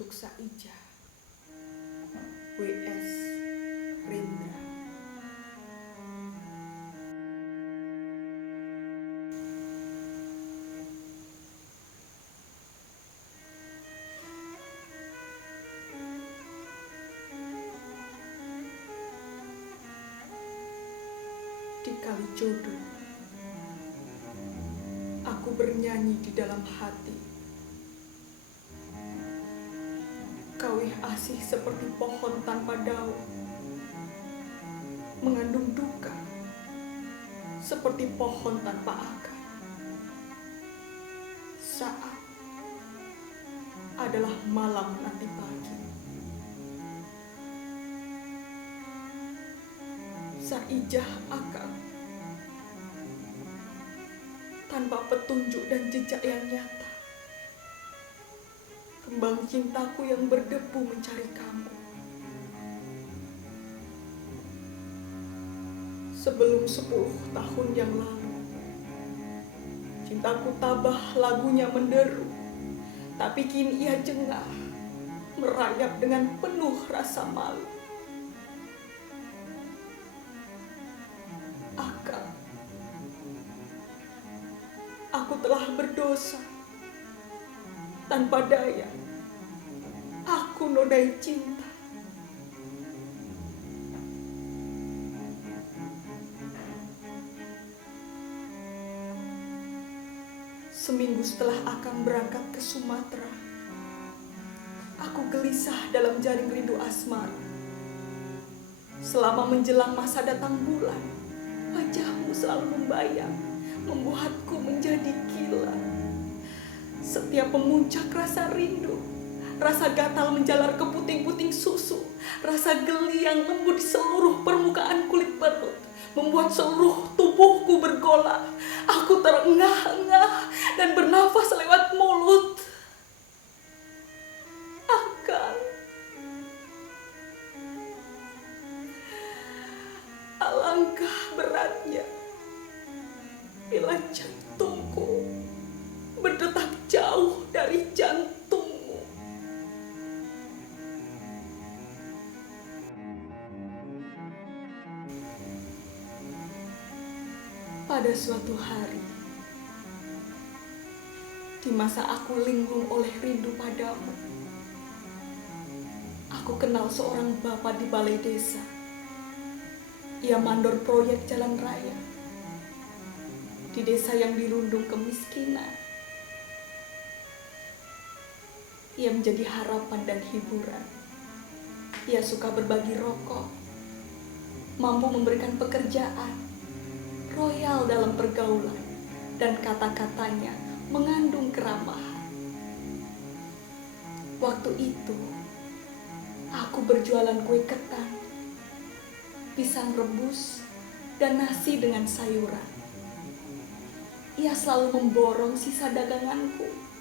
untuk Saija W.S. Rendra. Di kali jodoh, aku bernyanyi di dalam hati. Kawih asih seperti pohon tanpa daun, mengandung duka seperti pohon tanpa akar. Saat adalah malam nanti pagi. Saijah akar tanpa petunjuk dan jejak yang nyata. Kembang cintaku yang berdebu mencari kamu. Sebelum 10 tahun yang lalu, cintaku tabah lagunya menderu, tapi kini ia jengah, merayap dengan penuh rasa malu. Akal, aku telah berdosa. Tanpa daya, aku nodai cinta. Seminggu setelah Akang berangkat ke Sumatera, aku gelisah dalam jaring rindu asmara. Selama menjelang masa datang bulan, wajahmu selalu membayang, membuatku menjadi gila. Setiap memuncak rasa rindu, rasa gatal menjalar ke puting-puting susu, rasa geli yang lembut di seluruh permukaan kulit perut, membuat seluruh tubuhku bergolak. Aku terengah-engah dan bernafas lewat mulut. Akan alangkah beratnya bila jantungku berdetak jauh dari jantungmu. Pada suatu hari, di masa aku linglung oleh rindu padamu, aku kenal seorang bapak di balai desa. Ia mandor proyek jalan raya di desa yang dirundung kemiskinan. Ia menjadi harapan dan hiburan. Ia suka berbagi rokok, mampu memberikan pekerjaan, royal dalam pergaulan, dan kata-katanya mengandung keramahan. Waktu itu, aku berjualan kue ketan, pisang rebus, dan nasi dengan sayuran. Ia selalu memborong sisa daganganku.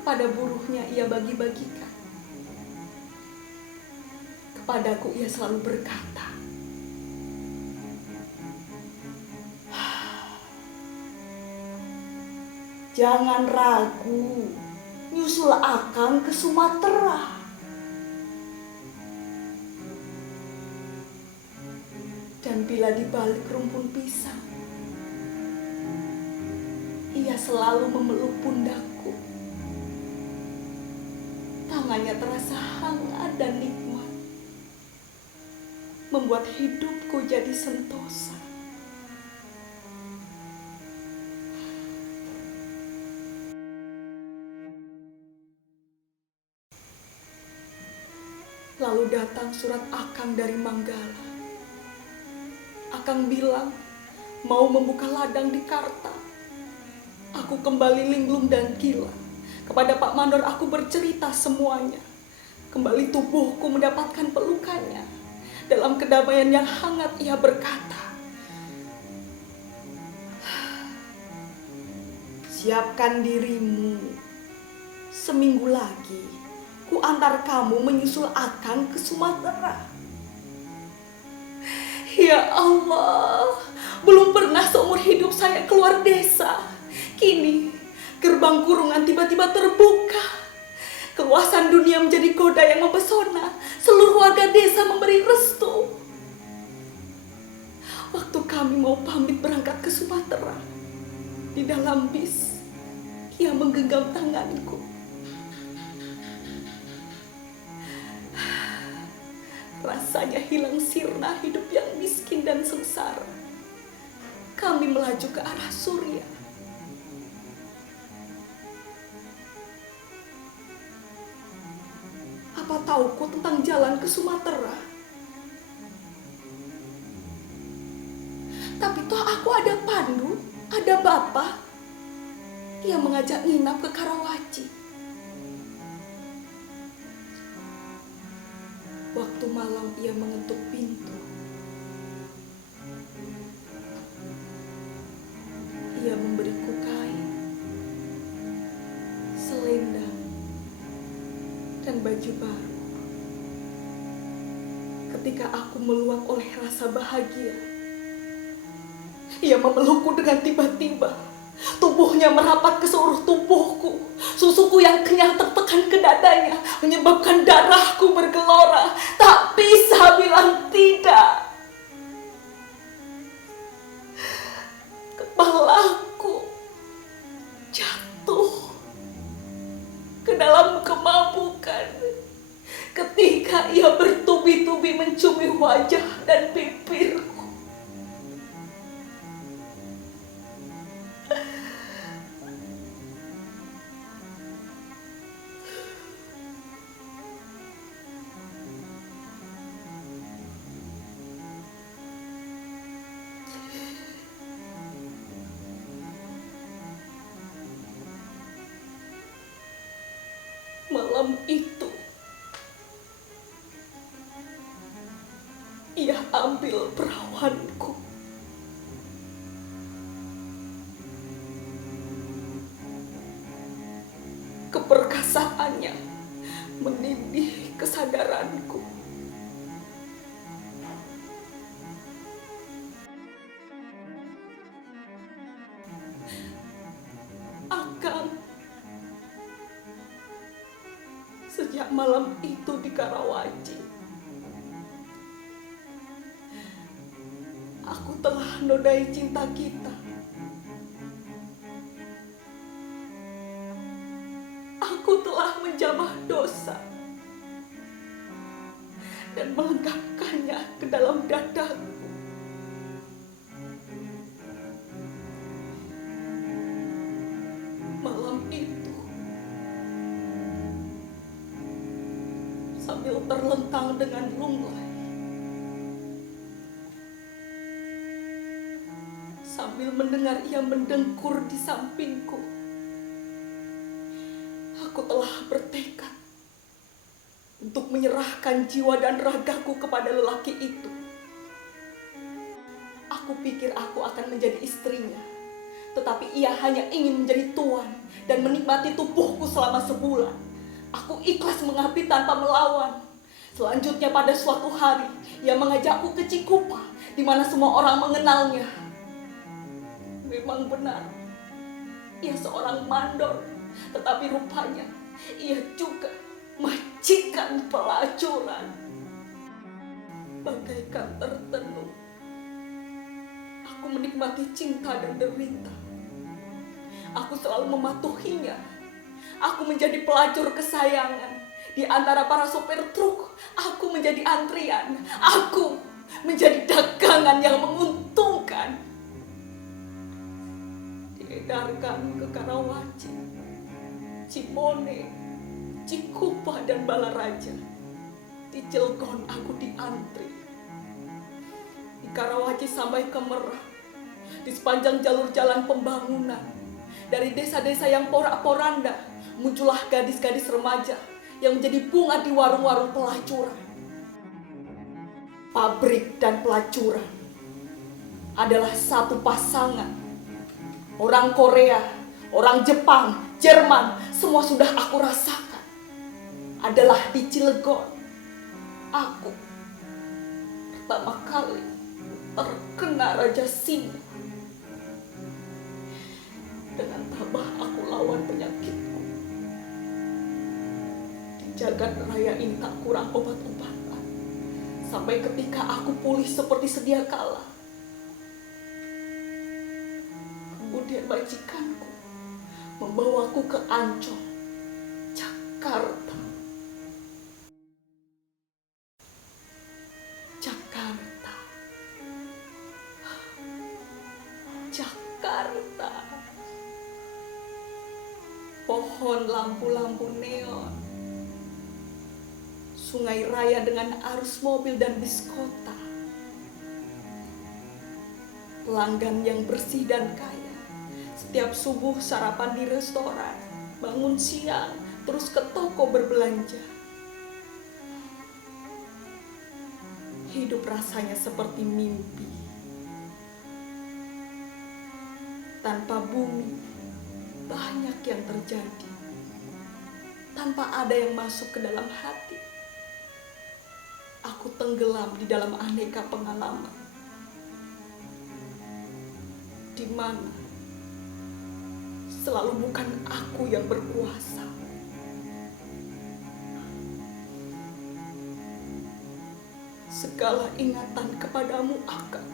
Kepada buruhnya ia bagi-bagikan. Kepadaku ia selalu berkata, "Jangan ragu, nyusul Akang ke Sumatera." Dan bila di balik rumpun pisang, ia selalu memeluk pundakku. Tangannya terasa hangat dan nikmat, membuat hidupku jadi sentosa. Lalu datang surat Akang dari Manggala. Akang bilang mau membuka ladang di Karta. Aku kembali linglung dan gila. Kepada Pak Mandor aku bercerita semuanya. Kembali tubuhku mendapatkan pelukannya. Dalam kedamaian yang hangat ia berkata, "Siapkan dirimu. Seminggu lagi ku antar kamu menyusul Akang ke Sumatera." Ya Allah, belum pernah seumur hidup saya keluar desa. Kini gerbang kurungan tiba-tiba terbuka. Keluasan dunia menjadi goda yang mempesona. Seluruh warga desa memberi restu. Waktu kami mau pamit berangkat ke Sumatera, di dalam bis, ia menggenggam tanganku. Rasanya hilang sirna hidup yang miskin dan sengsara. Kami melaju ke arah surya. Apa tauku tentang jalan ke Sumatera? Tapi toh aku ada Pandu, ada Bapak. Ia mengajak nginap ke Karawaci. Waktu malam ia mengetuk pintu. Ia memberiku kain, selendang, dan baju baru. Ketika aku meluap oleh rasa bahagia, ia memelukku dengan tiba-tiba. Tubuhnya merapat ke seluruh tubuhku. Susuku yang kenyang tertekan ke dadanya, menyebabkan darahku bergelora. Tak bisa bilang tidak. Kepalaku jatuh ke dalam kemabukan ketika ia bertubi-tubi mencumi wajah dan bibirku. Malam itu, ia ambil perawanku. Keperkasaannya menindih kesadaranku. Akang, sejak malam itu di Karawaci, aku telah nodai cinta kita. Aku telah menjamah dosa dan melengkapkannya ke dalam dadaku. Malam itu, sambil terlentang dengan lunglai, sambil mendengar ia mendengkur di sampingku, aku telah bertekad untuk menyerahkan jiwa dan ragaku kepada lelaki itu. Aku pikir aku akan menjadi istrinya, tetapi ia hanya ingin menjadi tuan dan menikmati tubuhku selama sebulan. Aku ikhlas mengabdi tanpa melawan. Selanjutnya pada suatu hari, ia mengajakku ke Cikupa, di mana semua orang mengenalnya. Memang benar, ia seorang mandor, tetapi rupanya ia juga majikan pelacuran. Bagaikan tertenung, aku menikmati cinta dan derita. Aku selalu mematuhinya. Aku menjadi pelacur kesayangan. Di antara para sopir truk, aku menjadi antrian. Aku menjadi dagangan yang menguntungkan. Diedarkan ke Karawaci, Cimone, Cikupa, dan Balaraja. Di Cilegon aku diantri. Di Karawaci sampai ke Merak. Di sepanjang jalur jalan pembangunan. Dari desa-desa yang porak-poranda, muncullah gadis-gadis remaja yang menjadi bunga di warung-warung pelacuran. Pabrik dan pelacuran adalah satu pasangan. Orang Korea, orang Jepang, Jerman, semua sudah aku rasakan. Adalah di Cilegon. Aku pertama kali terkena Raja Singa. Dengan tabah aku lawan penyakitku. Jagat raya ini tak kurang obat-obatan. Sampai ketika aku pulih seperti sedia kala. Kemudian majikanku membawaku ke Ancol, Jakarta. Jakarta. Jakarta. Pohon lampu-lampu neon. Sungai raya dengan arus mobil dan bis kota. Pelanggan yang bersih dan kaya. Setiap subuh sarapan di restoran, bangun siang, terus ke toko berbelanja. Hidup rasanya seperti mimpi. Tanpa bumi, banyak yang terjadi. Tanpa ada yang masuk ke dalam hati. Aku tenggelam di dalam aneka pengalaman. Di mana selalu bukan aku yang berkuasa. Segala ingatan kepadamu akan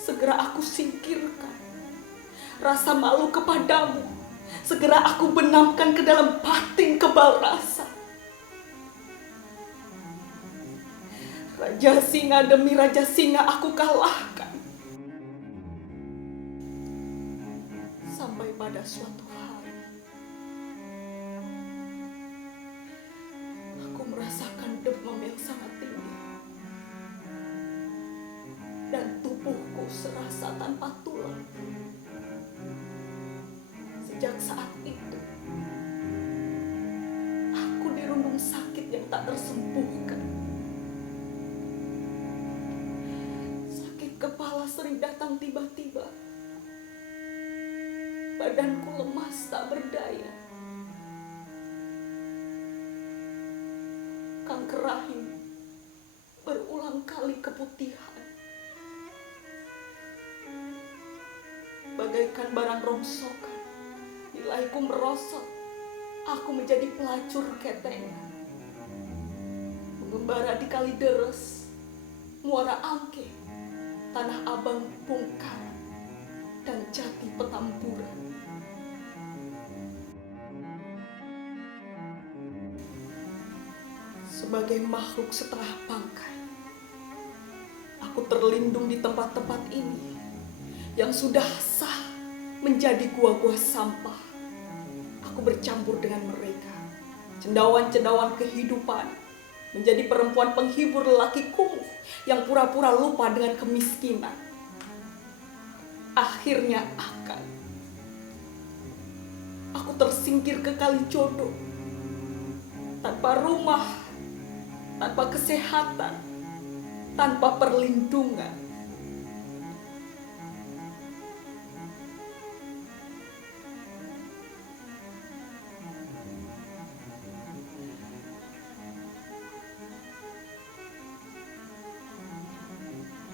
segera aku singkirkan. Rasa malu kepadamu segera aku benamkan ke dalam batin kebal rasa. Raja singa demi raja singa aku kalahkan. Sampai pada suatu hari, aku merasakan demam yang sangat tinggi. Dan tubuhku serasa tanpa tulang. Sejak saat itu, aku dirundung sakit yang tak tersembuhkan. Sakit kepala sering datang tiba-tiba. Badanku lemas tak berdaya. Kanker rahim berulang kali keputihan. Bagaikan barang rongsokan, nilaiku merosot. Aku menjadi pelacur ketengan. Mengembara di Kalideres, Muara Angke, Tanah Abang Bongkaran, dan Jati Petamburan. Sebagai makhluk setengah bangkai, aku terlindung di tempat-tempat ini yang sudah sah menjadi gua-gua sampah. Aku bercampur dengan mereka, cendawan-cendawan kehidupan, menjadi perempuan penghibur lelaki kumuh yang pura-pura lupa dengan kemiskinan. Akhirnya aku tersingkir ke Kalijodo, tanpa rumah, tanpa kesehatan, tanpa perlindungan.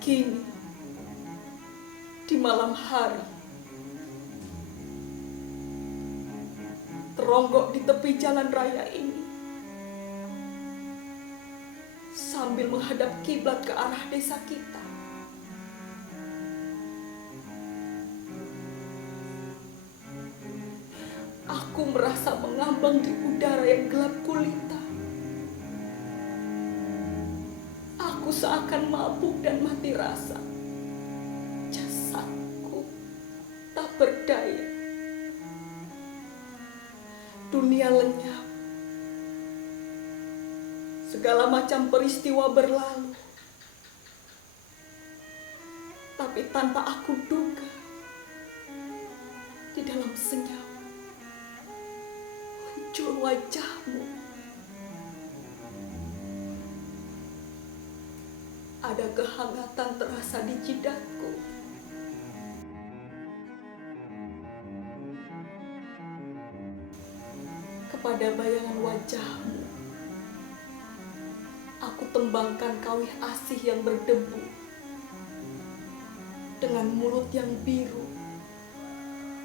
Kini, di malam hari, teronggok di tepi jalan raya ini, sambil menghadap kiblat ke arah desa kita. Aku merasa mengambang di udara yang gelap gulita. Aku seakan mabuk dan mati rasa. Jasadku tak berdaya. Dunia lenyap. Segala macam peristiwa berlalu. Tapi tanpa aku duga, di dalam senyap muncul wajahmu. Ada kehangatan terasa di jidatku. Kepada bayangan wajahmu, aku tembangkan kawih asih yang berdebu. Dengan mulut yang biru,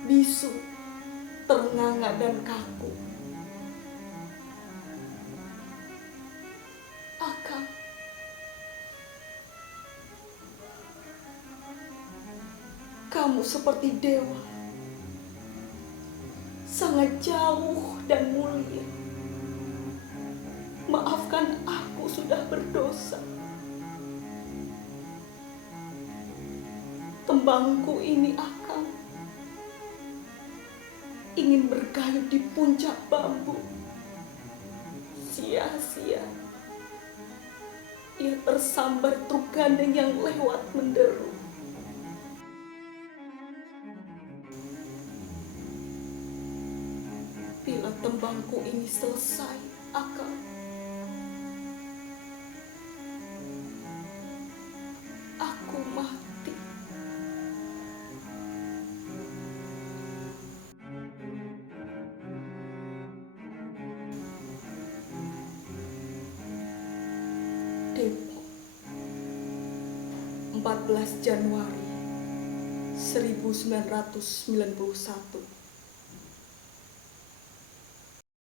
bisu, ternganga dan kaku. Kamu seperti dewa, sangat jauh dan mulia. Maafkan aku sudah berdosa. Tembangku ini Akang ingin bergayut di puncak bambu. Sia-sia. Ia tersambar truk gandeng yang lewat menderu. Bila tembangku ini selesai, Akang, aku mati. Depok, 14 Januari 1991.